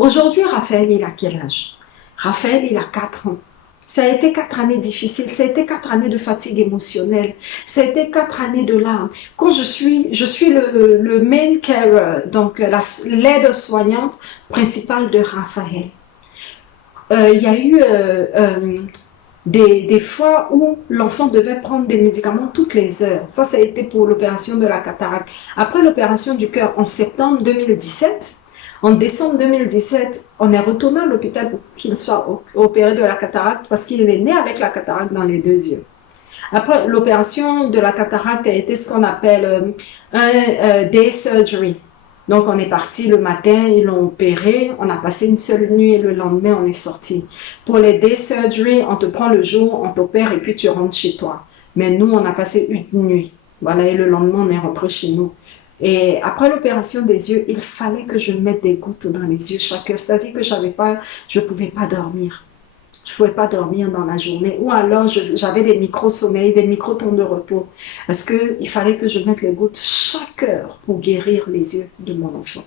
Aujourd'hui, Raphaël, il a quel âge? Raphaël, il a 4 ans. Ça a été 4 années difficiles, ça a été 4 années de fatigue émotionnelle, ça a été 4 années de larmes. Quand je suis le main carer, donc l'aide soignante principale de Raphaël. Il y a eu des fois où l'enfant devait prendre des médicaments toutes les heures. Ça a été pour l'opération de la cataracte. Après l'opération du cœur en septembre 2017, en décembre 2017, on est retourné à l'hôpital pour qu'il soit opéré de la cataracte parce qu'il est né avec la cataracte dans les 2 yeux. Après, l'opération de la cataracte a été ce qu'on appelle un day surgery. Donc, on est parti le matin, ils l'ont opéré, on a passé une seule nuit et le lendemain, on est sorti. Pour les day surgery, on te prend le jour, on t'opère et puis tu rentres chez toi. Mais nous, on a passé une nuit. Voilà, et le lendemain, on est rentré chez nous. Et après l'opération des yeux, il fallait que je mette des gouttes dans les yeux chaque heure. C'est-à-dire que je ne pouvais pas dormir. Je ne pouvais pas dormir dans la journée. Ou alors, j'avais des micro-sommeils, des micro-temps de repos. Parce qu'il fallait que je mette les gouttes chaque heure pour guérir les yeux de mon enfant.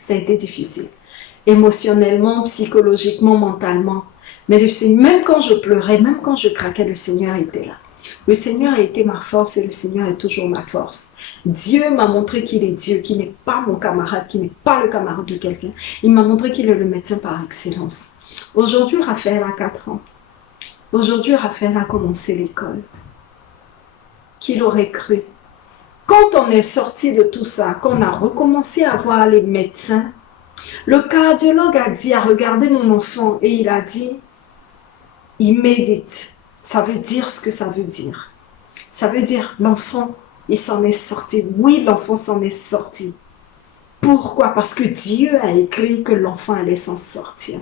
Ça a été difficile. Émotionnellement, psychologiquement, mentalement. Mais même quand je pleurais, même quand je craquais, le Seigneur était là. Le Seigneur a été ma force et le Seigneur est toujours ma force. Dieu m'a montré qu'il est Dieu, qu'il n'est pas mon camarade, qu'il n'est pas le camarade de quelqu'un. Il m'a montré qu'il est le médecin par excellence. Aujourd'hui, Raphaël a 4 ans. Aujourd'hui, Raphaël a commencé l'école. Qui l'aurait cru? Quand on est sorti de tout ça, qu'on a recommencé à voir les médecins, le cardiologue a regardé mon enfant et il a dit, il médite. Ça veut dire ce que ça veut dire. Ça veut dire l'enfant, il s'en est sorti. Oui, l'enfant s'en est sorti. Pourquoi? Parce que Dieu a écrit que l'enfant allait s'en sortir.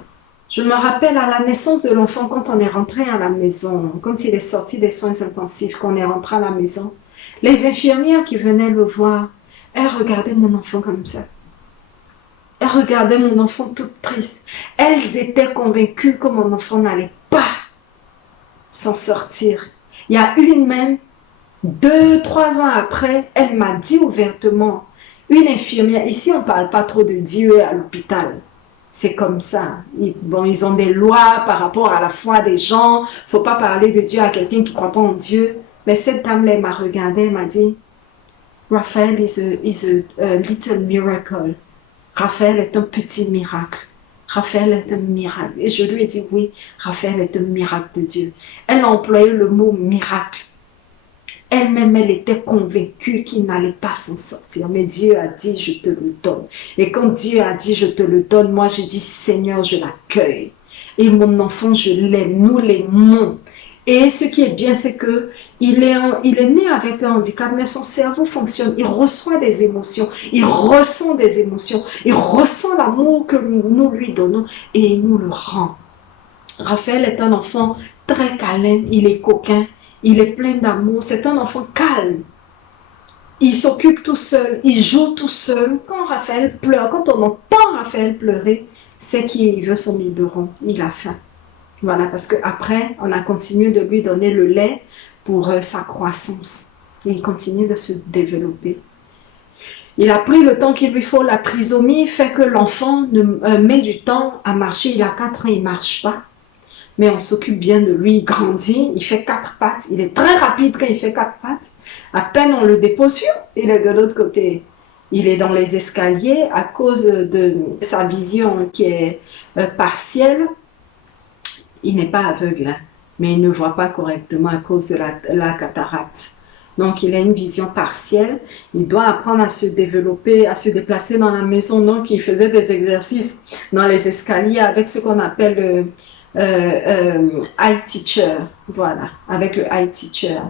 Je me rappelle à la naissance de l'enfant, quand on est rentré à la maison, quand il est sorti des soins intensifs, qu'on est rentré à la maison, les infirmières qui venaient le voir, elles regardaient mon enfant comme ça. Elles regardaient mon enfant toute triste. Elles étaient convaincues que mon enfant n'allait pas s'en sortir. Il y a une même, 2-3 ans après, elle m'a dit ouvertement, une infirmière, ici on ne parle pas trop de Dieu à l'hôpital, c'est comme ça. Ils ont des lois par rapport à la foi des gens, il ne faut pas parler de Dieu à quelqu'un qui ne croit pas en Dieu. Mais cette dame-là m'a regardée, elle m'a dit, Raphaël is a little miracle. Raphaël est un petit miracle. Raphaël est un miracle. Et je lui ai dit, oui, Raphaël est un miracle de Dieu. Elle a employé le mot miracle. Elle-même, elle était convaincue qu'il n'allait pas s'en sortir. Mais Dieu a dit, je te le donne. Et quand Dieu a dit, je te le donne, moi, j'ai dit, Seigneur, je l'accueille. Et mon enfant, je l'aime. Nous l'aimons. Et ce qui est bien, c'est que il est né avec un handicap, mais son cerveau fonctionne. Il reçoit des émotions. Il ressent des émotions. Il ressent l'amour que nous lui donnons et il nous le rend. Raphaël est un enfant très câlin. Il est coquin. Il est plein d'amour. C'est un enfant calme. Il s'occupe tout seul. Il joue tout seul. Quand Raphaël pleure, quand on entend Raphaël pleurer, c'est qu'il veut son biberon. Il a faim. Voilà, parce qu'après, on a continué de lui donner le lait pour sa croissance. Et il continue de se développer. Il a pris le temps qu'il lui faut. La trisomie fait que l'enfant met du temps à marcher. Il a 4 ans, il ne marche pas. Mais on s'occupe bien de lui. Il grandit, il fait 4 pattes. Il est très rapide quand il fait 4 pattes. À peine on le dépose, il est de l'autre côté. Il est dans les escaliers à cause de sa vision qui est partielle. Il n'est pas aveugle, hein, mais il ne voit pas correctement à cause de la cataracte. Donc, il a une vision partielle. Il doit apprendre à se développer, à se déplacer dans la maison. Donc, il faisait des exercices dans les escaliers avec ce qu'on appelle le eye teacher. Voilà, avec le eye teacher.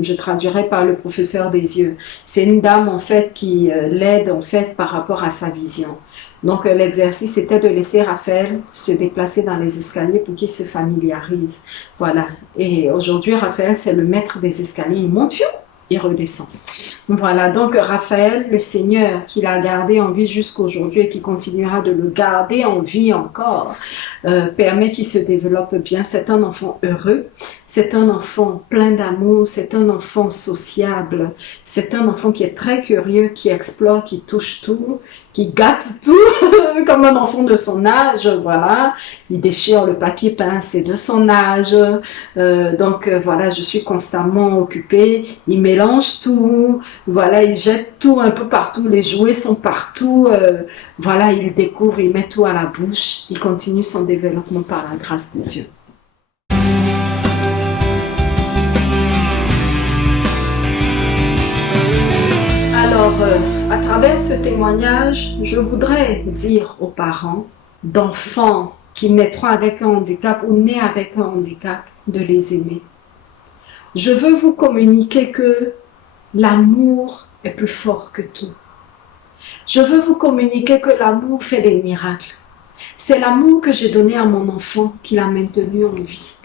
Je traduirai par le professeur des yeux. C'est une dame, en fait, qui l'aide, en fait, par rapport à sa vision. Donc, l'exercice était de laisser Raphaël se déplacer dans les escaliers pour qu'il se familiarise. Voilà. Et aujourd'hui, Raphaël, c'est le maître des escaliers. Il monte, il redescend. Voilà. Donc, Raphaël, le Seigneur qui l'a gardé en vie jusqu'aujourd'hui et qui continuera de le garder en vie encore, permet qu'il se développe bien. C'est un enfant heureux. C'est un enfant plein d'amour. C'est un enfant sociable. C'est un enfant qui est très curieux, qui explore, qui touche tout, qui gâte tout comme un enfant de son âge, voilà. Il déchire le papier peint, c'est de son âge. Voilà, je suis constamment occupée. Il mélange tout, voilà, il jette tout un peu partout, les jouets sont partout. Voilà, il découvre, il met tout à la bouche. Il continue son développement par la grâce de Dieu. Alors, à travers ce témoignage, je voudrais dire aux parents d'enfants qui naîtront avec un handicap ou nés avec un handicap de les aimer. Je veux vous communiquer que l'amour est plus fort que tout. Je veux vous communiquer que l'amour fait des miracles. C'est l'amour que j'ai donné à mon enfant qui l'a maintenu en vie.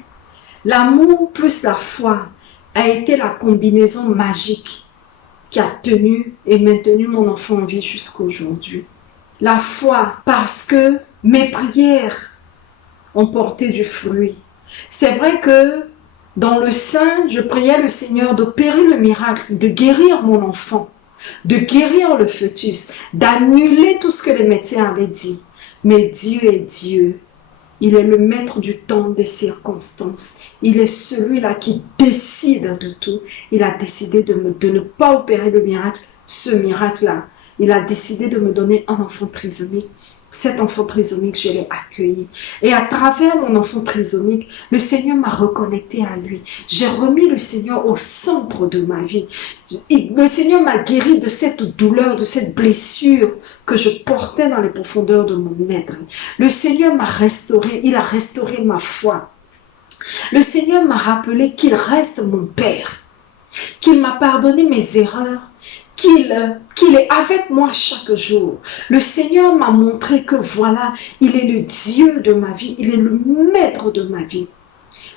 L'amour plus la foi a été la combinaison magique qui a tenu et maintenu mon enfant en vie jusqu'à aujourd'hui. La foi, parce que mes prières ont porté du fruit. C'est vrai que dans le sein, je priais le Seigneur d'opérer le miracle, de guérir mon enfant, de guérir le fœtus, d'annuler tout ce que les médecins avaient dit. Mais Dieu est Dieu. Il est le maître du temps, des circonstances. Il est celui-là qui décide de tout. Il a décidé de ne pas opérer le miracle, ce miracle-là. Il a décidé de me donner un enfant trisomique. Cet enfant trisomique, je l'ai accueilli. Et à travers mon enfant trisomique, le Seigneur m'a reconnecté à lui. J'ai remis le Seigneur au centre de ma vie. Le Seigneur m'a guéri de cette douleur, de cette blessure que je portais dans les profondeurs de mon être. Le Seigneur m'a restauré, il a restauré ma foi. Le Seigneur m'a rappelé qu'il reste mon Père, qu'il m'a pardonné mes erreurs, qu'il est avec moi chaque jour. Le Seigneur m'a montré que voilà, il est le Dieu de ma vie, il est le maître de ma vie.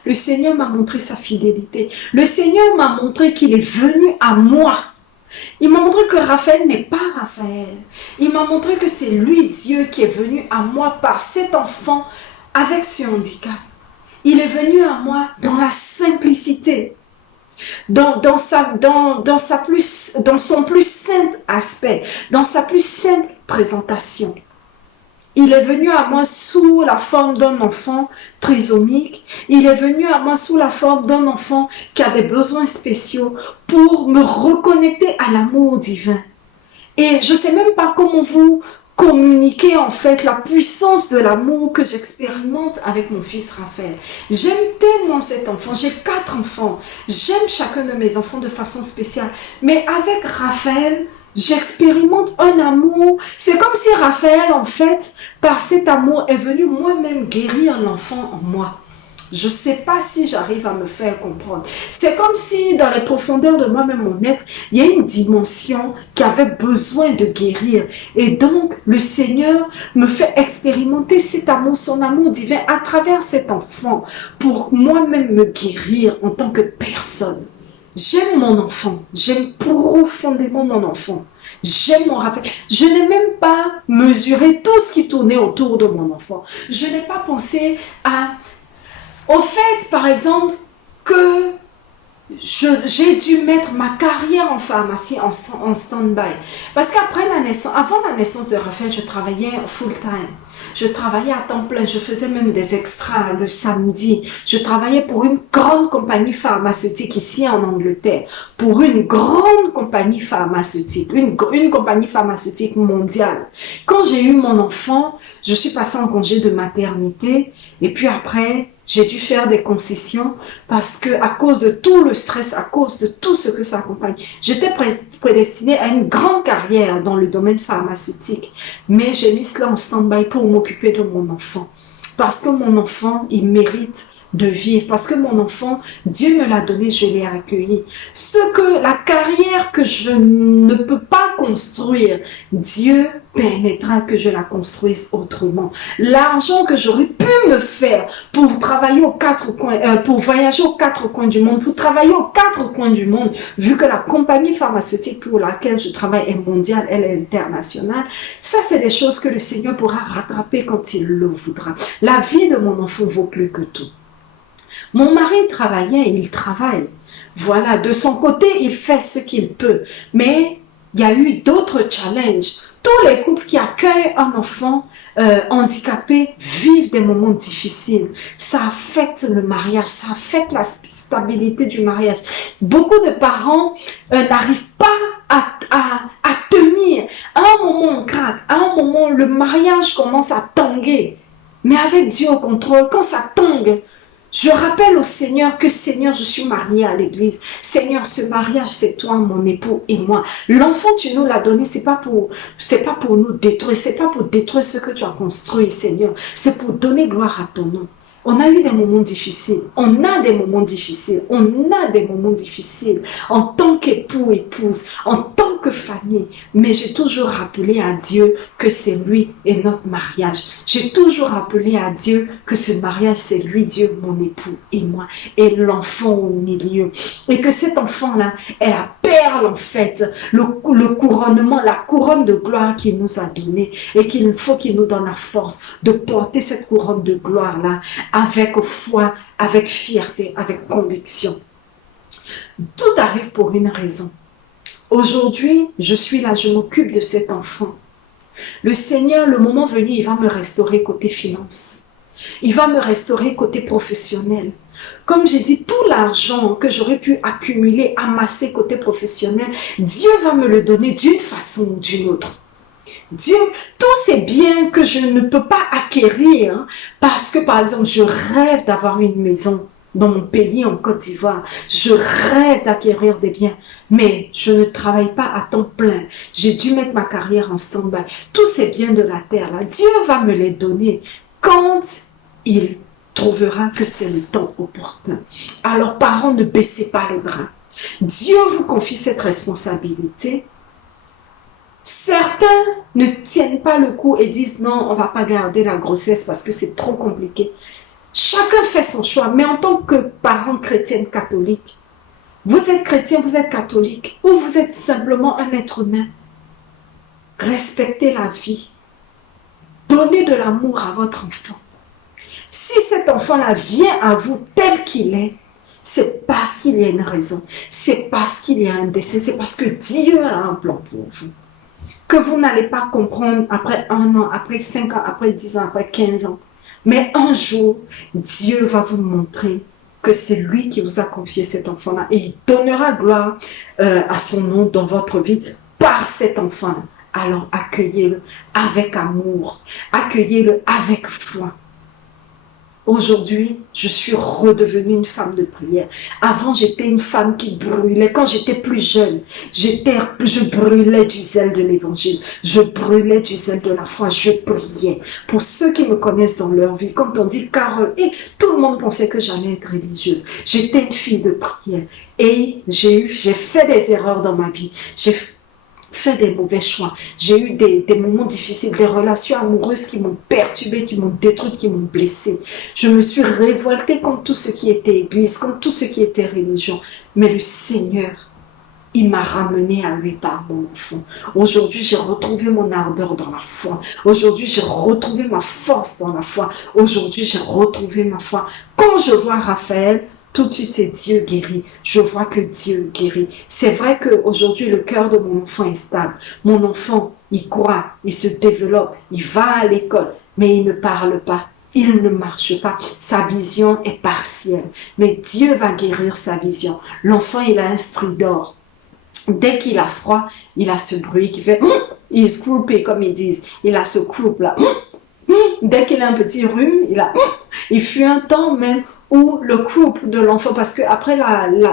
Le Seigneur m'a montré sa fidélité. Le Seigneur m'a montré qu'il est venu à moi. Il m'a montré que Raphaël n'est pas Raphaël. Il m'a montré que c'est lui, Dieu, qui est venu à moi par cet enfant avec ce handicap. Il est venu à moi dans la simplicité. Dans son plus simple aspect, dans sa plus simple présentation. Il est venu à moi sous la forme d'un enfant trisomique. Il est venu à moi sous la forme d'un enfant qui a des besoins spéciaux pour me reconnecter à l'amour divin. Et je ne sais même pas comment vous communiquer en fait la puissance de l'amour que j'expérimente avec mon fils Raphaël. J'aime tellement cet enfant, j'ai 4 enfants, j'aime chacun de mes enfants de façon spéciale, mais avec Raphaël, j'expérimente un amour, c'est comme si Raphaël en fait, par cet amour est venu moi-même guérir l'enfant en moi. Je ne sais pas si j'arrive à me faire comprendre. C'est comme si dans les profondeurs de moi-même, mon être, il y a une dimension qui avait besoin de guérir. Et donc, le Seigneur me fait expérimenter cet amour, son amour divin à travers cet enfant pour moi-même me guérir en tant que personne. J'aime mon enfant. J'aime profondément mon enfant. J'aime mon Raphaël. Je n'ai même pas mesuré tout ce qui tournait autour de mon enfant. Je n'ai pas pensé au fait, par exemple, que j'ai dû mettre ma carrière en pharmacie en stand-by. Parce qu'après la naissance, avant la naissance de Raphaël, je travaillais full-time. Je travaillais à temps plein, je faisais même des extras le samedi. Je travaillais pour une grande compagnie pharmaceutique ici en Angleterre. Pour une grande compagnie pharmaceutique, une compagnie pharmaceutique mondiale. Quand j'ai eu mon enfant, je suis passée en congé de maternité. Et puis après, j'ai dû faire des concessions parce que à cause de tout le stress, à cause de tout ce que ça accompagne, j'étais prédestinée à une grande carrière dans le domaine pharmaceutique. Mais j'ai mis cela en stand-by pour m'occuper de mon enfant. Parce que mon enfant, il mérite de vivre. Parce que mon enfant, Dieu me l'a donné, je l'ai accueilli. La carrière que je ne peux pas construire, Dieu permettra que je la construise autrement. L'argent que j'aurais pu me faire pour travailler aux 4 coins, pour voyager aux 4 coins du monde, pour travailler aux 4 coins du monde, vu que la compagnie pharmaceutique pour laquelle je travaille est mondiale, elle est internationale, ça c'est des choses que le Seigneur pourra rattraper quand il le voudra. La vie de mon enfant vaut plus que tout. Mon mari travaillait, il travaille. Voilà, de son côté, il fait ce qu'il peut. Mais il y a eu d'autres challenges Tous les couples qui accueillent un enfant handicapé vivent des moments difficiles. Ça affecte le mariage, ça affecte la stabilité du mariage. Beaucoup de parents n'arrivent pas à tenir. À un moment, on craque. À un moment, le mariage commence à tanguer. Mais avec Dieu au contrôle, quand ça tangue, je rappelle au Seigneur que Seigneur, je suis mariée à l'église. Seigneur, ce mariage, c'est toi, mon époux et moi. L'enfant, tu nous l'as donné, c'est pas pour nous détruire, c'est pas pour détruire ce que tu as construit, Seigneur. C'est pour donner gloire à ton nom. On a eu des moments difficiles. On a des moments difficiles. On a des moments difficiles en tant qu'époux, épouse, en tant que famille. Mais j'ai toujours rappelé à Dieu que c'est lui et notre mariage. J'ai toujours rappelé à Dieu que ce mariage, c'est lui, Dieu, mon époux et moi. Et l'enfant au milieu. Et que cet enfant-là est la perle, en fait. Le couronnement, la couronne de gloire qu'il nous a donnée. Et qu'il faut qu'il nous donne la force de porter cette couronne de gloire-là avec foi, avec fierté, avec conviction. Tout arrive pour une raison. Aujourd'hui, je suis là, je m'occupe de cet enfant. Le Seigneur, le moment venu, il va me restaurer côté finance. Il va me restaurer côté professionnel. Comme j'ai dit, tout l'argent que j'aurais pu accumuler, amasser côté professionnel, Dieu va me le donner d'une façon ou d'une autre. Dieu, tous ces biens que je ne peux pas acquérir, parce que par exemple, je rêve d'avoir une maison dans mon pays, en Côte d'Ivoire. Je rêve d'acquérir des biens, mais je ne travaille pas à temps plein. J'ai dû mettre ma carrière en stand-by. Tous ces biens de la terre, là, Dieu va me les donner quand il trouvera que c'est le temps opportun. Alors, parents, ne baissez pas les bras. Dieu vous confie cette responsabilité. Certains ne tiennent pas le coup et disent non, on ne va pas garder la grossesse parce que c'est trop compliqué. Chacun fait son choix, mais en tant que parents chrétiens catholiques, vous êtes chrétien, vous êtes catholique, ou vous êtes simplement un être humain. Respectez la vie. Donnez de l'amour à votre enfant. Si cet enfant-là vient à vous tel qu'il est, c'est parce qu'il y a une raison. C'est parce qu'il y a un dessein. C'est parce que Dieu a un plan pour vous. Que vous n'allez pas comprendre après 1 an, après 5 ans, après 10 ans, après 15 ans. Mais un jour, Dieu va vous montrer que c'est lui qui vous a confié cet enfant-là. Et il donnera gloire à son nom dans votre vie par cet enfant-là. Alors accueillez-le avec amour. Accueillez-le avec foi. Aujourd'hui, je suis redevenue une femme de prière. Avant, j'étais une femme qui brûlait. Quand j'étais plus jeune, je brûlais du zèle de l'évangile. Je brûlais du zèle de la foi. Je priais. Pour ceux qui me connaissent dans leur vie, quand on dit Carole, et tout le monde pensait que j'allais être religieuse. J'étais une fille de prière. Et j'ai fait des erreurs dans ma vie. J'ai fait des mauvais choix. J'ai eu des moments difficiles, des relations amoureuses qui m'ont perturbée, qui m'ont détruite, qui m'ont blessée. Je me suis révoltée contre tout ce qui était église, contre tout ce qui était religion. Mais le Seigneur, il m'a ramenée à lui par mon enfant. Aujourd'hui, j'ai retrouvé mon ardeur dans la foi. Aujourd'hui, j'ai retrouvé ma force dans la foi. Aujourd'hui, j'ai retrouvé ma foi. Quand je vois Raphaël, tout de suite, c'est Dieu guérit. Je vois que Dieu guérit. C'est vrai qu'aujourd'hui, le cœur de mon enfant est stable. Mon enfant, il croit, il se développe, il va à l'école, mais il ne parle pas. Il ne marche pas. Sa vision est partielle. Mais Dieu va guérir sa vision. L'enfant, il a un stridor. Dès qu'il a froid, il a ce bruit qui fait « il est croupé » comme ils disent. Il a ce croupe là. Dès qu'il a un petit rhume, il fut un temps même où le couple de l'enfant, parce qu'après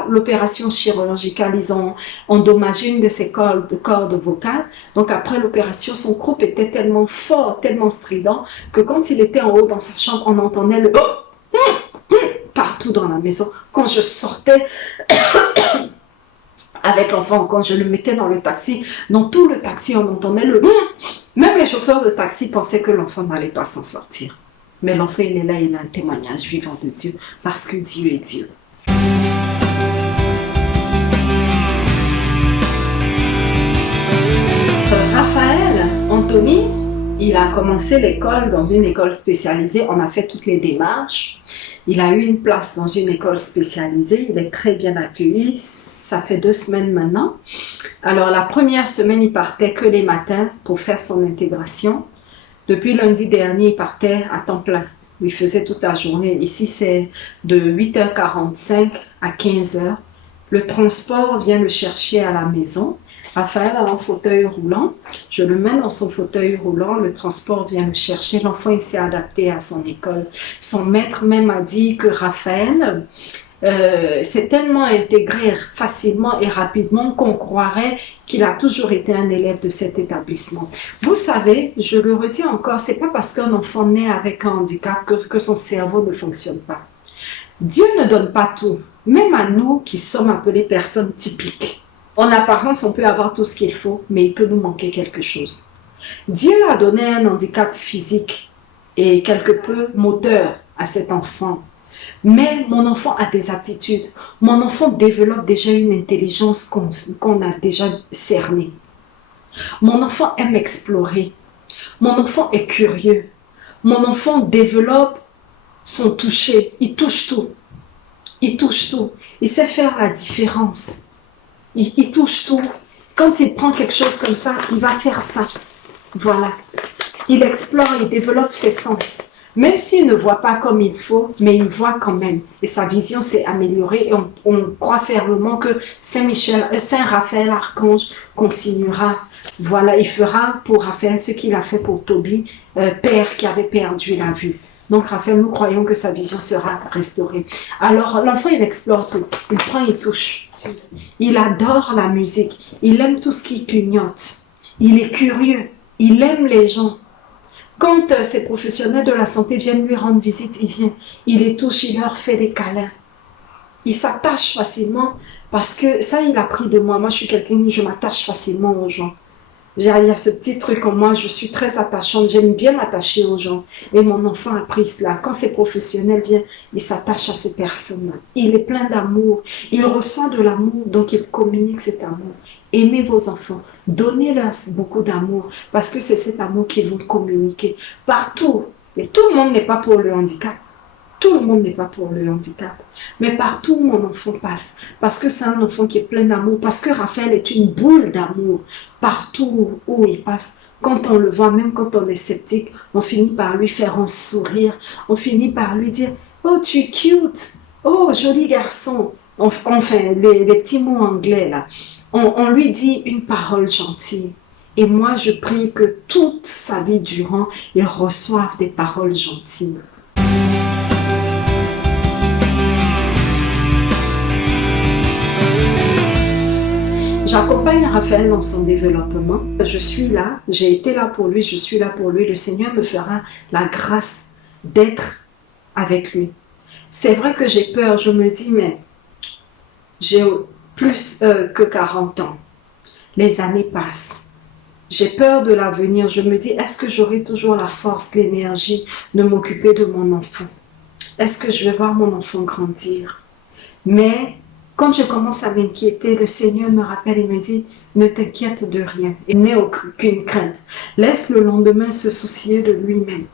l'opération chirurgicale, ils ont endommagé une de ses cordes vocales. Donc après l'opération, son croupe était tellement fort, tellement strident, que quand il était en haut dans sa chambre, on entendait le partout dans la maison. Quand je sortais avec l'enfant, quand je le mettais dans le taxi, dans tout le taxi, on entendait le même les chauffeurs de taxi pensaient que l'enfant n'allait pas s'en sortir. Mais l'enfant, il est là, il a un témoignage vivant de Dieu, parce que Dieu est Dieu. Raphaël, Anthony, il a commencé l'école dans une école spécialisée. On a fait toutes les démarches. Il a eu une place dans une école spécialisée. Il est très bien accueilli. ça fait 2 semaines maintenant. Alors la première semaine, il partait que les matins pour faire son intégration. Depuis lundi dernier, il partait à temps plein. Il faisait toute la journée. Ici, c'est de 8h45 à 15h. Le transport vient le chercher à la maison. Raphaël a un fauteuil roulant. Je le mets dans son fauteuil roulant. Le transport vient le chercher. L'enfant, il s'est adapté à son école. Son maître même a dit que Raphaël s'est tellement intégré facilement et rapidement qu'on croirait qu'il a toujours été un élève de cet établissement. Vous savez, je le redis encore, c'est pas parce qu'un enfant naît avec un handicap que son cerveau ne fonctionne pas. Dieu ne donne pas tout, même à nous qui sommes appelés personnes typiques. En apparence, on peut avoir tout ce qu'il faut, mais il peut nous manquer quelque chose. Dieu a donné un handicap physique et quelque peu moteur à cet enfant. Mais mon enfant a des aptitudes. Mon enfant développe déjà une intelligence qu'on a déjà cernée. Mon enfant aime explorer. Mon enfant est curieux. Mon enfant développe son toucher. Il touche tout. Il touche tout. Il sait faire la différence. Il touche tout. Quand il prend quelque chose comme ça, il va faire ça. Voilà. Il explore, il développe ses sens. Même s'il ne voit pas comme il faut, mais il voit quand même. Et sa vision s'est améliorée et on croit fermement que Saint Raphaël Archange continuera. Voilà, il fera pour Raphaël ce qu'il a fait pour Toby, père qui avait perdu la vue. Donc Raphaël, nous croyons que sa vision sera restaurée. Alors l'enfant, il explore tout. Il prend, il touche. Il adore la musique. Il aime tout ce qui clignote. Il est curieux. Il aime les gens. Quand ces professionnels de la santé viennent lui rendre visite, il vient, il les touche, il leur fait des câlins. Il s'attache facilement parce que ça, il a pris de moi. Moi, je suis quelqu'un, je m'attache facilement aux gens. Il y a ce petit truc en moi, je suis très attachante, j'aime bien m'attacher aux gens. Et mon enfant a pris cela. Quand ces professionnels viennent, il s'attache à ces personnes-là. Il est plein d'amour, il reçoit de l'amour, donc il communique cet amour. Aimez vos enfants, donnez-leur beaucoup d'amour, parce que c'est cet amour qu'ils vont communiquer partout. Et tout le monde n'est pas pour le handicap. Tout le monde n'est pas pour le handicap. Mais partout où mon enfant passe, parce que c'est un enfant qui est plein d'amour, parce que Raphaël est une boule d'amour, partout où il passe, quand on le voit, même quand on est sceptique, on finit par lui faire un sourire, on finit par lui dire « Oh, tu es cute! Oh, joli garçon !» Enfin, les petits mots anglais là. On lui dit une parole gentille. Et moi, je prie que toute sa vie durant, il reçoive des paroles gentilles. J'accompagne Raphaël dans son développement. Je suis là, j'ai été là pour lui, je suis là pour lui. Le Seigneur me fera la grâce d'être avec lui. C'est vrai que j'ai peur, je me dis, mais j'ai plus que 40 ans. Les années passent. J'ai peur de l'avenir. Je me dis, est-ce que j'aurai toujours la force, l'énergie de m'occuper de mon enfant? Est-ce que je vais voir mon enfant grandir? Mais quand je commence à m'inquiéter, le Seigneur me rappelle et me dit, ne t'inquiète de rien et n'aie aucune crainte. Laisse le lendemain se soucier de lui-même.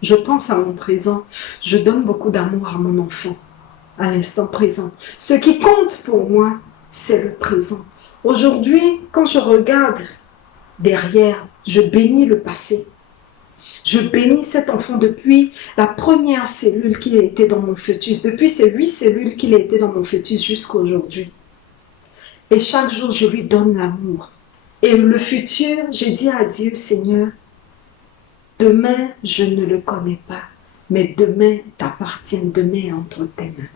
Je pense à mon présent. Je donne beaucoup d'amour à mon enfant, à l'instant présent. Ce qui compte pour moi, c'est le présent. Aujourd'hui, quand je regarde derrière, je bénis le passé. Je bénis cet enfant depuis la première cellule qu'il a été dans mon fœtus, depuis ces 8 cellules qu'il a été dans mon fœtus jusqu'à aujourd'hui. Et chaque jour, je lui donne l'amour. Et le futur, j'ai dit à Dieu, Seigneur, demain, je ne le connais pas, mais demain t'appartient, demain est entre tes mains.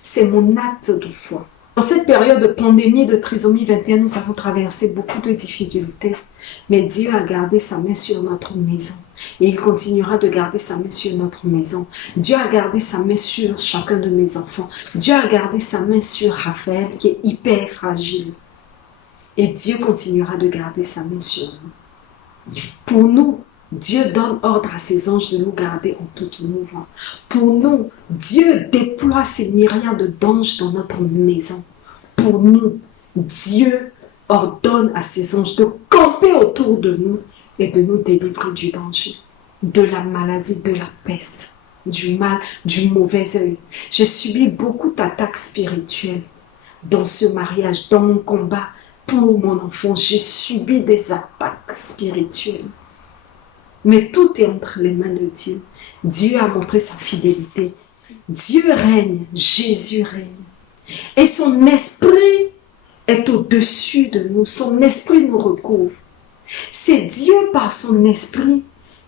C'est mon acte de foi. Dans cette période de pandémie de trisomie 21, nous avons traversé beaucoup de difficultés. Mais Dieu a gardé sa main sur notre maison. Et il continuera de garder sa main sur notre maison. Dieu a gardé sa main sur chacun de mes enfants. Dieu a gardé sa main sur Raphaël qui est hyper fragile. Et Dieu continuera de garder sa main sur nous. Pour nous, Dieu donne ordre à ses anges de nous garder en toute mouvement. Pour nous, Dieu déploie ses myriades d'anges dans notre maison. Pour nous, Dieu ordonne à ses anges de camper autour de nous et de nous délivrer du danger, de la maladie, de la peste, du mal, du mauvais œil. J'ai subi beaucoup d'attaques spirituelles. dans ce mariage, dans mon combat pour mon enfant. J'ai subi des attaques spirituelles. Mais tout est entre les mains de Dieu. Dieu a montré sa fidélité. Dieu règne, Jésus règne. Et son esprit est au-dessus de nous. Son esprit nous recouvre. C'est Dieu par son esprit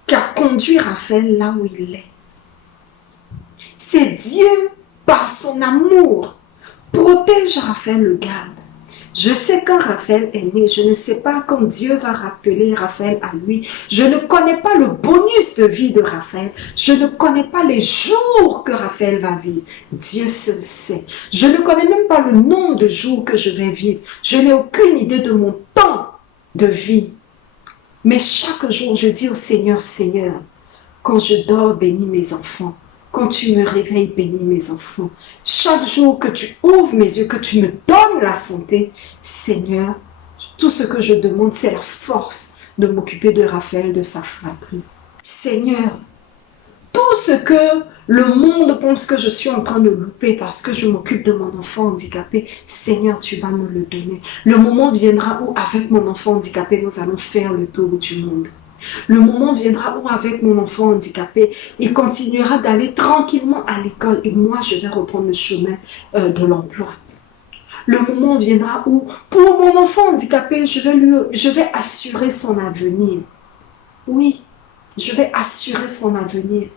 qui a conduit Raphaël là où il est. C'est Dieu par son amour protège Raphaël, le garde. Je sais quand Raphaël est né, je ne sais pas quand Dieu va rappeler Raphaël à lui. Je ne connais pas le bonus de vie de Raphaël. Je ne connais pas les jours que Raphaël va vivre. Dieu seul sait. Je ne connais même pas le nombre de jours que je vais vivre. Je n'ai aucune idée de mon temps de vie. Mais chaque jour, je dis au Seigneur, Seigneur, quand je dors, bénis mes enfants. Quand tu me réveilles, bénis mes enfants. Chaque jour que tu ouvres mes yeux, que tu me donnes la santé, Seigneur, tout ce que je demande, c'est la force de m'occuper de Raphaël, de sa fratrie. Seigneur, tout ce que le monde pense que je suis en train de louper parce que je m'occupe de mon enfant handicapé, Seigneur, tu vas me le donner. Le moment viendra où, avec mon enfant handicapé, nous allons faire le tour du monde. Le moment viendra où avec mon enfant handicapé, il continuera d'aller tranquillement à l'école et moi je vais reprendre le chemin de l'emploi. Le moment viendra où pour mon enfant handicapé, je vais assurer son avenir. Oui, je vais assurer son avenir.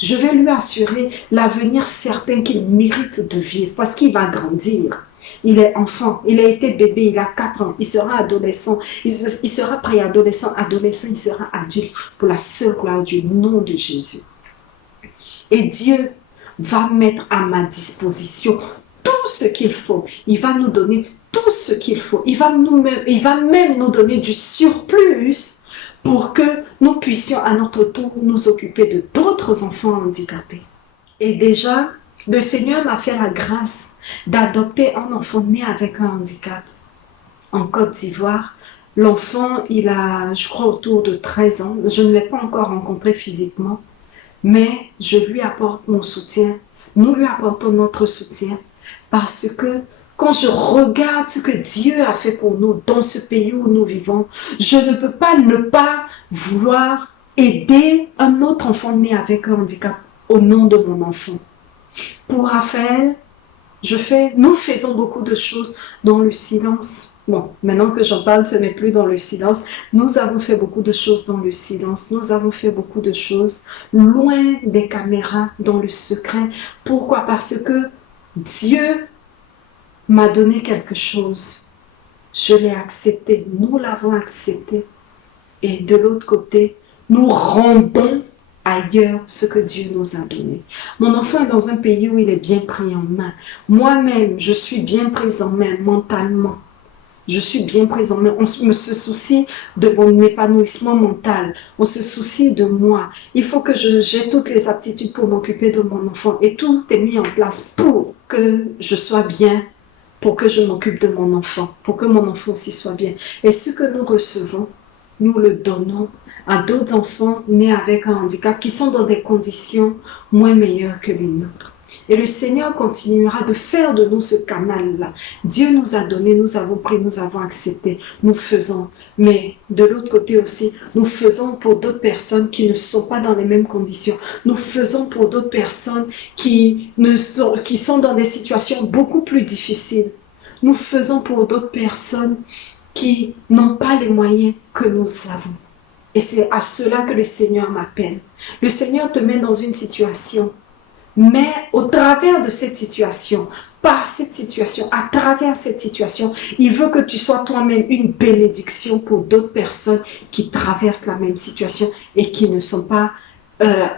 Je vais lui assurer l'avenir certain qu'il mérite de vivre parce qu'il va grandir. Il est enfant, il a été bébé, il a 4 ans, il sera adolescent, il sera préadolescent, adolescent, il sera adulte pour la seule gloire du nom de Jésus. Et Dieu va mettre à ma disposition tout ce qu'il faut. Il va nous donner tout ce qu'il faut. Il va même nous donner du surplus pour que nous puissions à notre tour nous occuper de d'autres enfants handicapés. Et déjà, le Seigneur m'a fait la grâce d'adopter un enfant né avec un handicap. En Côte d'Ivoire, l'enfant, il a, je crois, autour de 13 ans. Je ne l'ai pas encore rencontré physiquement, mais je lui apporte mon soutien. Nous lui apportons notre soutien parce que quand je regarde ce que Dieu a fait pour nous dans ce pays où nous vivons, je ne peux pas ne pas vouloir aider un autre enfant né avec un handicap au nom de mon enfant. Pour Raphaël, nous faisons beaucoup de choses dans le silence. Bon, maintenant que j'en parle, ce n'est plus dans le silence. Nous avons fait beaucoup de choses dans le silence. Nous avons fait beaucoup de choses loin des caméras, dans le secret. Pourquoi? Parce que Dieu m'a donné quelque chose. Je l'ai accepté. Nous l'avons accepté. Et de l'autre côté, nous rendons ailleurs ce que Dieu nous a donné. Mon enfant est dans un pays où il est bien pris en main. Moi-même, je suis bien prise en main mentalement. Je suis bien prise en main. On se soucie de mon épanouissement mental. On se soucie de moi. Il faut que j'ai toutes les aptitudes pour m'occuper de mon enfant. Et tout est mis en place pour que je sois bien, pour que je m'occupe de mon enfant, pour que mon enfant aussi soit bien. Et ce que nous recevons, nous le donnons à d'autres enfants nés avec un handicap qui sont dans des conditions moins meilleures que les nôtres. Et le Seigneur continuera de faire de nous ce canal-là. Dieu nous a donné, nous avons pris, nous avons accepté, nous faisons. Mais de l'autre côté aussi, nous faisons pour d'autres personnes qui ne sont pas dans les mêmes conditions. Nous faisons pour d'autres personnes qui sont dans des situations beaucoup plus difficiles. Nous faisons pour d'autres personnes qui n'ont pas les moyens que nous avons. Et c'est à cela que le Seigneur m'appelle. Le Seigneur te met dans une situation. Mais au travers de cette situation, par cette situation, à travers cette situation, il veut que tu sois toi-même une bénédiction pour d'autres personnes qui traversent la même situation et qui ne sont pas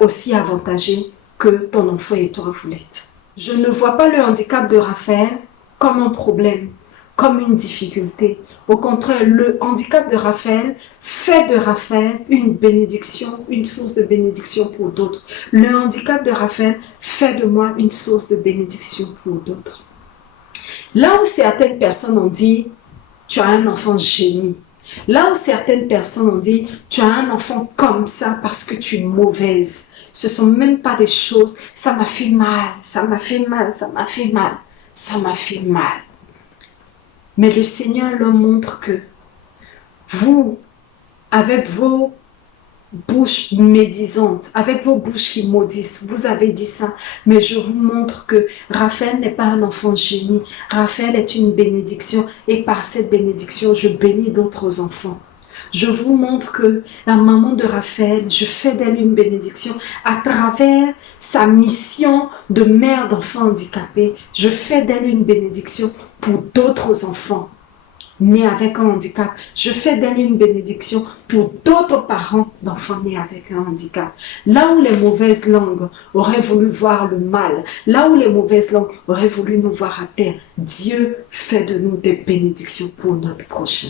aussi avantagées que ton enfant et toi vous l'êtes. Je ne vois pas le handicap de Raphaël comme un problème, comme une difficulté. Au contraire, le handicap de Raphaël fait de Raphaël une bénédiction, une source de bénédiction pour d'autres. Le handicap de Raphaël fait de moi une source de bénédiction pour d'autres. Là où certaines personnes ont dit, tu as un enfant génie. Là où certaines personnes ont dit, tu as un enfant comme ça parce que tu es mauvaise. Ce ne sont même pas des choses, ça m'a fait mal, ça m'a fait mal, ça m'a fait mal, ça m'a fait mal. Mais le Seigneur leur montre que vous, avec vos bouches médisantes, avec vos bouches qui maudissent, vous avez dit ça, mais je vous montre que Raphaël n'est pas un enfant génie. Raphaël est une bénédiction et par cette bénédiction, je bénis d'autres enfants. Je vous montre que la maman de Raphaël, je fais d'elle une bénédiction à travers sa mission de mère d'enfants handicapés. Je fais d'elle une bénédiction pour d'autres enfants nés avec un handicap. Je fais d'elle une bénédiction pour d'autres parents d'enfants nés avec un handicap. Là où les mauvaises langues auraient voulu voir le mal, là où les mauvaises langues auraient voulu nous voir à terre, Dieu fait de nous des bénédictions pour notre prochain.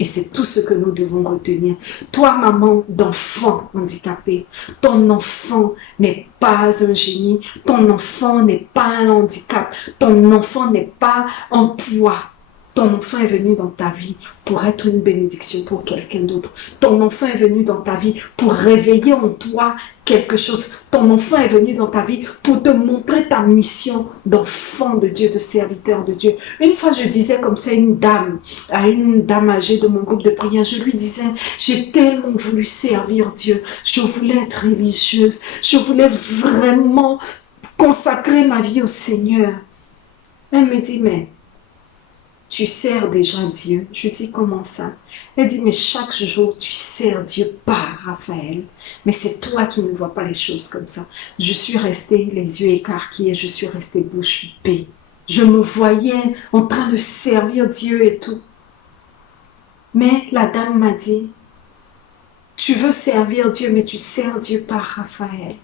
Et c'est tout ce que nous devons retenir. Toi, maman d'enfant handicapé, ton enfant n'est pas un génie, ton enfant n'est pas un handicap, ton enfant n'est pas un poids. Ton enfant est venu dans ta vie pour être une bénédiction pour quelqu'un d'autre. Ton enfant est venu dans ta vie pour réveiller en toi quelque chose. Ton enfant est venu dans ta vie pour te montrer ta mission d'enfant de Dieu, de serviteur de Dieu. Une fois, je disais comme ça à une dame âgée de mon groupe de prière, je lui disais, j'ai tellement voulu servir Dieu. Je voulais être religieuse. Je voulais vraiment consacrer ma vie au Seigneur. Elle me dit, mais tu sers déjà Dieu. Je dis, comment ça? Elle dit, mais chaque jour, tu sers Dieu par Raphaël. Mais c'est toi qui ne vois pas les choses comme ça. Je suis restée les yeux écarquillés, je suis restée bouche bée. Je me voyais en train de servir Dieu et tout. Mais la dame m'a dit, tu veux servir Dieu, mais tu sers Dieu par Raphaël.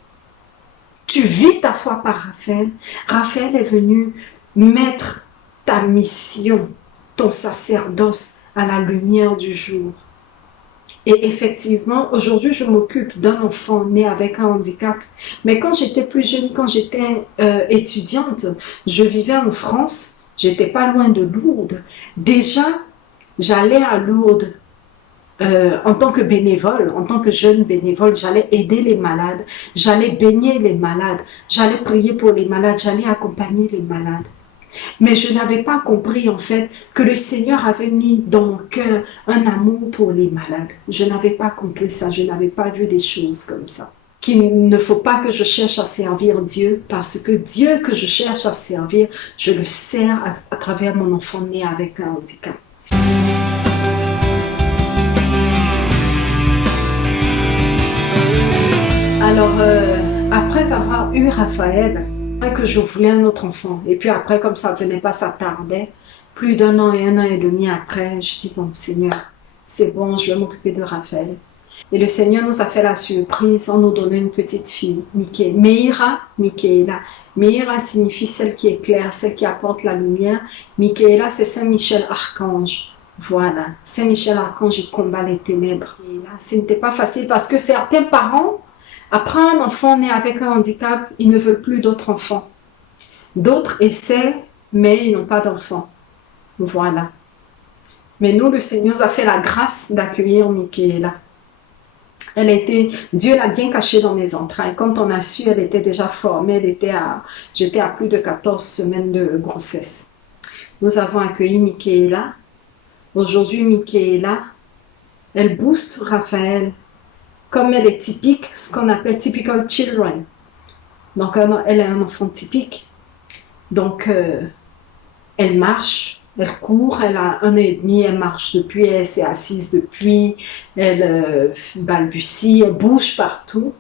Tu vis ta foi par Raphaël. Raphaël est venu mettre ta mission, ton sacerdoce à la lumière du jour. Et effectivement, aujourd'hui, je m'occupe d'un enfant né avec un handicap. Mais quand j'étais plus jeune, quand j'étais étudiante, je vivais en France, j'étais pas loin de Lourdes. Déjà, j'allais à Lourdes en tant que bénévole, en tant que jeune bénévole, j'allais aider les malades, j'allais baigner les malades, j'allais prier pour les malades, j'allais accompagner les malades. Mais je n'avais pas compris en fait que le Seigneur avait mis dans mon cœur un amour pour les malades. Je n'avais pas compris ça, je n'avais pas vu des choses comme ça. Qu'il ne faut pas que je cherche à servir Dieu parce que Dieu que je cherche à servir, je le sers à travers mon enfant né avec un handicap. Alors, après avoir eu Raphaël, que je voulais un autre enfant. Et puis après, comme ça venait pas, ça tardait. Plus d'un an et 1 an et demi après, je dis, bon Seigneur, c'est bon, je vais m'occuper de Raphaël. Et le Seigneur nous a fait la surprise en nous donnant une petite fille, Michaela. Meira signifie celle qui éclaire, celle qui apporte la lumière. Michaela, c'est Saint Michel Archange. Voilà, Saint Michel Archange, il combat les ténèbres. Et là, ce n'était pas facile parce que certains parents, après un enfant né avec un handicap, ils ne veulent plus d'autres enfants. D'autres essaient, mais ils n'ont pas d'enfants. Voilà. Mais nous, le Seigneur nous a fait la grâce d'accueillir Michaela. Dieu l'a bien cachée dans mes entrailles. Quand on a su, elle était déjà formée. J'étais à plus de 14 semaines de grossesse. Nous avons accueilli Michaela. Aujourd'hui, Michaela, elle booste Raphaël. Comme elle est typique, ce qu'on appelle typical children. Donc, elle est un enfant typique. Donc, elle marche, elle court, elle a 1 an et demi, elle marche depuis, elle s'est assise depuis, elle balbutie, elle bouge partout.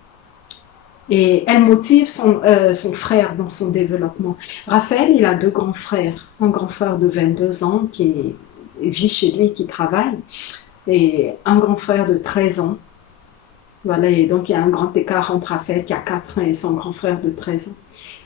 Et elle motive son frère dans son développement. Raphaël, il a 2 grands frères. Un grand frère de 22 ans qui vit chez lui, qui travaille. Et un grand frère de 13 ans. Voilà, et donc il y a un grand écart entre Raphaël qui a 4 ans et son grand frère de 13 ans.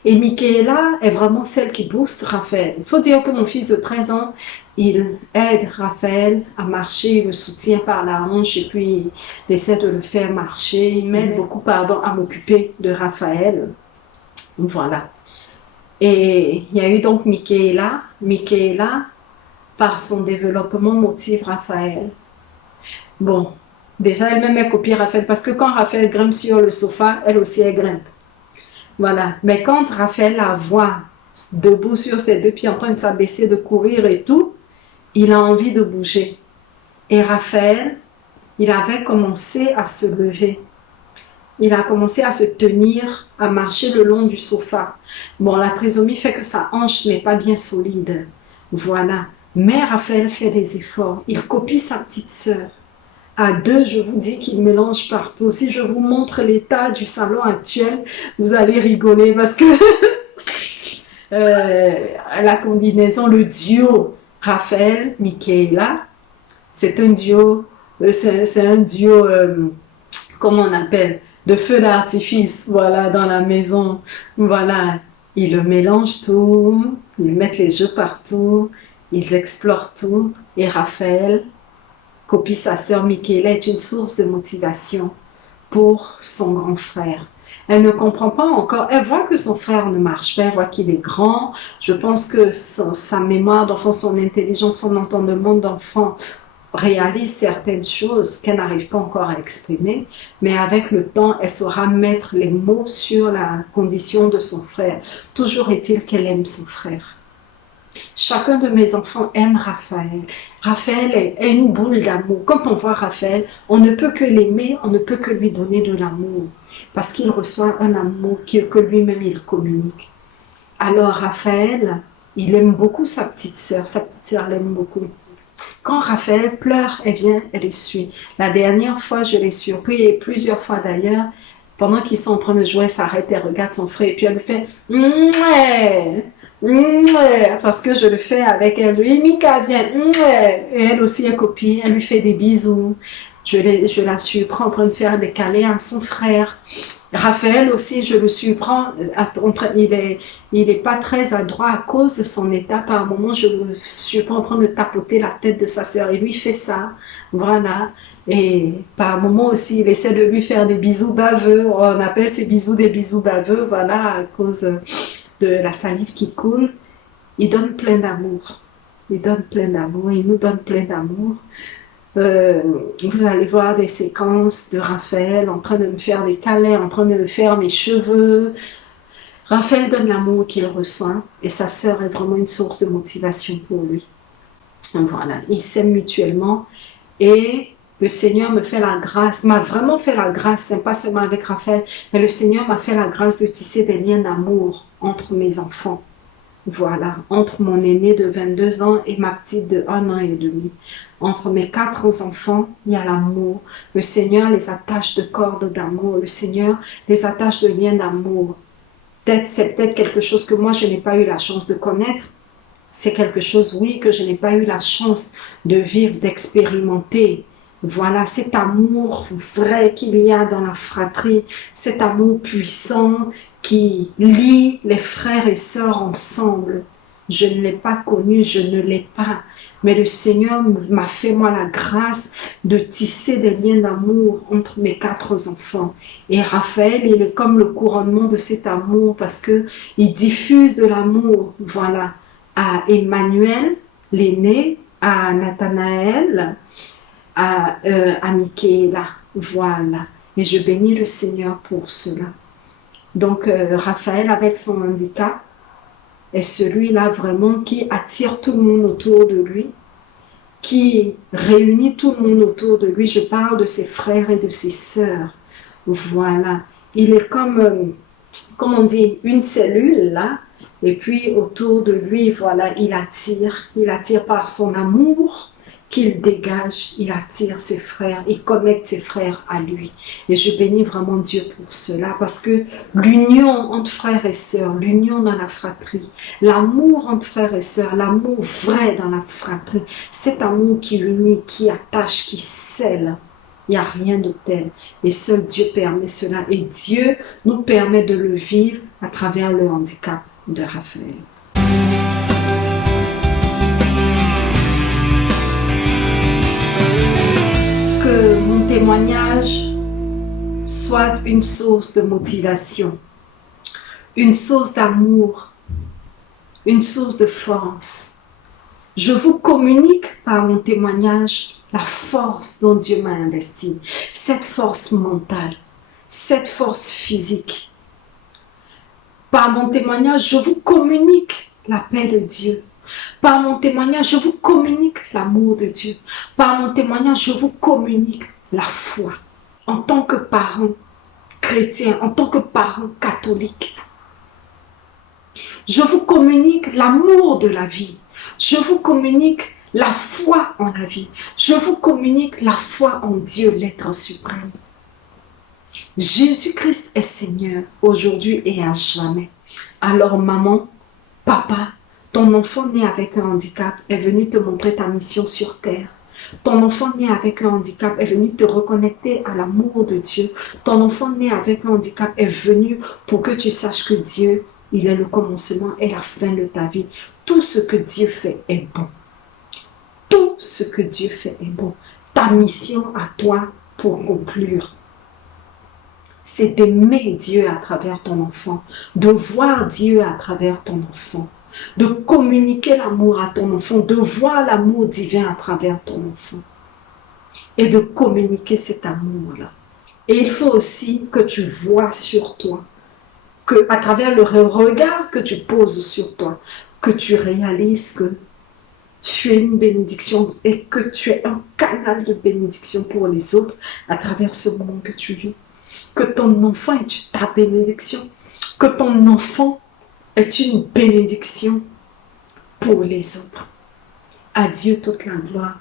Et Michaela est vraiment celle qui booste Raphaël. Il faut dire que mon fils de 13 ans, il aide Raphaël à marcher, il le soutient par la hanche et puis il essaie de le faire marcher. Il m'aide beaucoup, à m'occuper de Raphaël. Voilà. Et il y a eu donc Michaela. Michaela, par son développement, motive Raphaël. Bon. Déjà, elle-même, elle copie Raphaël, parce que quand Raphaël grimpe sur le sofa, elle aussi, elle grimpe. Voilà. Mais quand Raphaël la voit debout sur ses 2 pieds, en train de s'abaisser, de courir et tout, il a envie de bouger. Et Raphaël, il avait commencé à se lever. Il a commencé à se tenir, à marcher le long du sofa. Bon, la trisomie fait que sa hanche n'est pas bien solide. Voilà. Mais Raphaël fait des efforts. Il copie sa petite sœur. À deux, je vous dis qu'il mélange partout. Si je vous montre l'état du salon actuel, vous allez rigoler parce que la combinaison, le duo Raphaël, Michaela, c'est un duo, comment on appelle, de feu d'artifice, voilà, dans la maison. Voilà, ils le mélangent tout, ils mettent les jeux partout, ils explorent tout. Et Raphaël copie sa sœur Michaela, est une source de motivation pour son grand frère. Elle ne comprend pas encore, elle voit que son frère ne marche pas, elle voit qu'il est grand. Je pense que sa mémoire d'enfant, son intelligence, son entendement d'enfant réalise certaines choses qu'elle n'arrive pas encore à exprimer, mais avec le temps, elle saura mettre les mots sur la condition de son frère. Toujours est-il qu'elle aime son frère. Chacun de mes enfants aime Raphaël. Raphaël est une boule d'amour. Quand on voit Raphaël, on ne peut que l'aimer, on ne peut que lui donner de l'amour, parce qu'il reçoit un amour que lui-même il communique. Alors Raphaël, il aime beaucoup sa petite sœur l'aime beaucoup. Quand Raphaël pleure, elle vient, elle essuie. La dernière fois, je l'ai surpris, et plusieurs fois d'ailleurs, pendant qu'ils sont en train de jouer, elle s'arrête, elle regarde son frère, et puis elle lui fait « Mouais !» parce que je le fais avec elle. Oui, Mika, viens. Et elle aussi, elle copie, elle lui fait des bisous. Je la surprends en train de faire des câlins à son frère. Raphaël aussi, je le surprends, il est pas très adroit à cause de son état. Par un moment, je le surprends en train de tapoter la tête de sa sœur. Et lui fait ça, voilà. Et par un moment aussi, il essaie de lui faire des bisous baveux. On appelle ces bisous des bisous baveux, voilà, à cause de la salive qui coule. Il donne plein d'amour. Il donne plein d'amour, il nous donne plein d'amour. Vous allez voir des séquences de Raphaël en train de me faire des câlins, en train de me faire mes cheveux. Raphaël donne l'amour qu'il reçoit et sa sœur est vraiment une source de motivation pour lui. Donc voilà, ils s'aiment mutuellement et le Seigneur me fait la grâce, m'a vraiment fait la grâce, pas seulement avec Raphaël, mais le Seigneur m'a fait la grâce de tisser des liens d'amour entre mes enfants. Voilà, entre mon aîné de 22 ans et ma petite de 1 an et demi. Entre mes 4 enfants, il y a l'amour. Le Seigneur les attache de cordes d'amour. Le Seigneur les attache de liens d'amour. C'est peut-être quelque chose que moi, je n'ai pas eu la chance de connaître. C'est quelque chose, oui, que je n'ai pas eu la chance de vivre, d'expérimenter. Voilà, cet amour vrai qu'il y a dans la fratrie, cet amour puissant qui lie les frères et sœurs ensemble. Je ne l'ai pas connu, je ne l'ai pas. Mais le Seigneur m'a fait, moi, la grâce de tisser des liens d'amour entre mes 4 enfants. Et Raphaël, il est comme le couronnement de cet amour parce qu'il diffuse de l'amour, voilà, à Emmanuel, l'aîné, à Nathanaël, à Michaela, voilà. Et je bénis le Seigneur pour cela. Donc, Raphaël, avec son handicap, est celui-là vraiment qui attire tout le monde autour de lui, qui réunit tout le monde autour de lui. Je parle de ses frères et de ses sœurs. Voilà. Il est comme on dit, une cellule, là, et puis autour de lui, voilà, il attire par son amour qu'il dégage, il attire ses frères, il connecte ses frères à lui. Et je bénis vraiment Dieu pour cela, parce que l'union entre frères et sœurs, l'union dans la fratrie, l'amour entre frères et sœurs, l'amour vrai dans la fratrie, cet amour qui unit, qui attache, qui scelle, il n'y a rien de tel. Et seul Dieu permet cela. Et Dieu nous permet de le vivre à travers le handicap de Raphaël. Que mon témoignage soit une source de motivation, une source d'amour, une source de force. Je vous communique par mon témoignage la force dont Dieu m'a investi, cette force mentale, cette force physique. Par mon témoignage, je vous communique la paix de Dieu. Par mon témoignage, je vous communique l'amour de Dieu. Par mon témoignage, je vous communique la foi. En tant que parent chrétien, en tant que parent catholique, je vous communique l'amour de la vie. Je vous communique la foi en la vie. Je vous communique la foi en Dieu, l'être suprême. Jésus-Christ est Seigneur aujourd'hui et à jamais. Alors maman, papa, ton enfant né avec un handicap est venu te montrer ta mission sur terre. Ton enfant né avec un handicap est venu te reconnecter à l'amour de Dieu. Ton enfant né avec un handicap est venu pour que tu saches que Dieu, il est le commencement et la fin de ta vie. Tout ce que Dieu fait est bon. Tout ce que Dieu fait est bon. Ta mission à toi pour conclure, c'est d'aimer Dieu à travers ton enfant, de voir Dieu à travers ton enfant, de communiquer l'amour à ton enfant, de voir l'amour divin à travers ton enfant et de communiquer cet amour-là. Et il faut aussi que tu vois sur toi, que à travers le regard que tu poses sur toi, que tu réalises que tu es une bénédiction et que tu es un canal de bénédiction pour les autres à travers ce monde que tu vis. Que ton enfant est ta bénédiction, que ton enfant est une bénédiction pour les autres. À Dieu toute la gloire.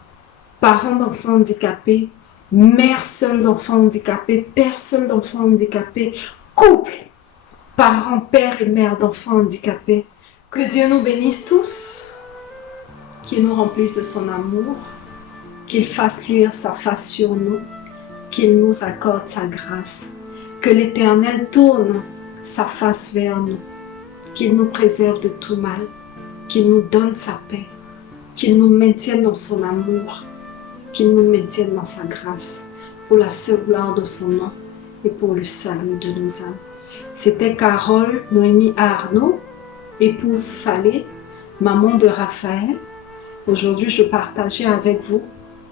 Parents d'enfants handicapés, mère seule d'enfants handicapés, père seul d'enfants handicapés, couple, parents, père et mère d'enfants handicapés. Que Dieu nous bénisse tous, qu'il nous remplisse de son amour, qu'il fasse luire sa face sur nous, qu'il nous accorde sa grâce, que l'Éternel tourne sa face vers nous, qu'il nous préserve de tout mal, qu'il nous donne sa paix, qu'il nous maintienne dans son amour, qu'il nous maintienne dans sa grâce, pour la seule gloire de son nom et pour le salut de nos âmes. C'était Carole Noémie Arnaud, épouse Fallée, maman de Raphaël. Aujourd'hui, je partageais avec vous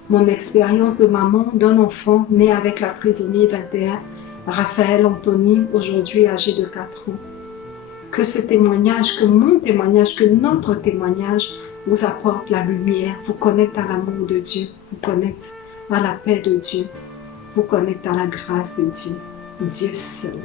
mon expérience de maman d'un enfant né avec la trisomie 21, Raphaël Anthony, aujourd'hui âgé de 4 ans. Que ce témoignage, que mon témoignage, que notre témoignage vous apporte la lumière, vous connecte à l'amour de Dieu, vous connecte à la paix de Dieu, vous connecte à la grâce de Dieu, Dieu seul.